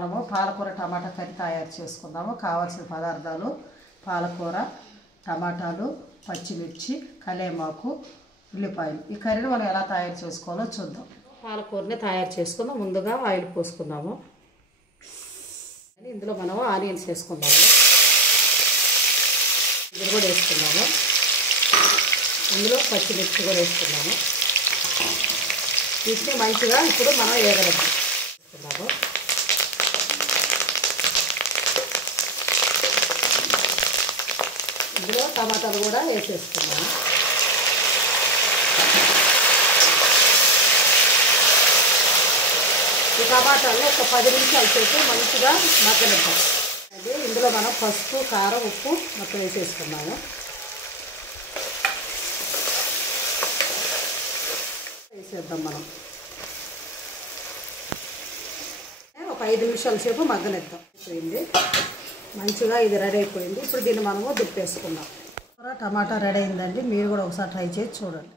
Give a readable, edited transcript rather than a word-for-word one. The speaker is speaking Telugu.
మనము పాలకూర టమాటా కర్రీ తయారు చేసుకుందాము. కావాల్సిన పదార్థాలు పాలకూర, టమాటాలు, పచ్చిమిర్చి, కలేమాకు, ఉల్లిపాయలు. ఈ కర్రీని మనం ఎలా తయారు చేసుకోవాలో చూద్దాం. పాలకూరని తయారు చేసుకుందాం. ముందుగా ఆయిల్ పోసుకుందాము. ఇందులో మనం ఆనియన్స్ వేసుకుందాము. ఇది కూడా వేసుకుందాము. ఇందులో పచ్చిమిర్చి కూడా వేసుకుందాము. వీటిని మంచిగా ఇప్పుడు మనం వేసుకుందాము. ఇందులో టమాటాలు కూడా వేసేసుకున్నాము. ఈ టమాటాలు ఒక 10 నిమిషాల సేపు మంచిగా మగ్గనిద్దాం. అదే ఇందులో మనం పసుపు, కారం, ఉప్పు మొత్తం వేసేసుకున్నాము. వేసేద్దాం. మనం ఒక 5 నిమిషాల సేపు మగ్గనిద్దాం. అయిపోయింది, మంచిగా ఇది రెడీ అయిపోయింది. ఇప్పుడు దీన్ని మనము దిప్పేసుకుందాం. టమాటా రెడీ అయిందండి. మీరు కూడా ఒకసారి ట్రై చేసి చూడండి.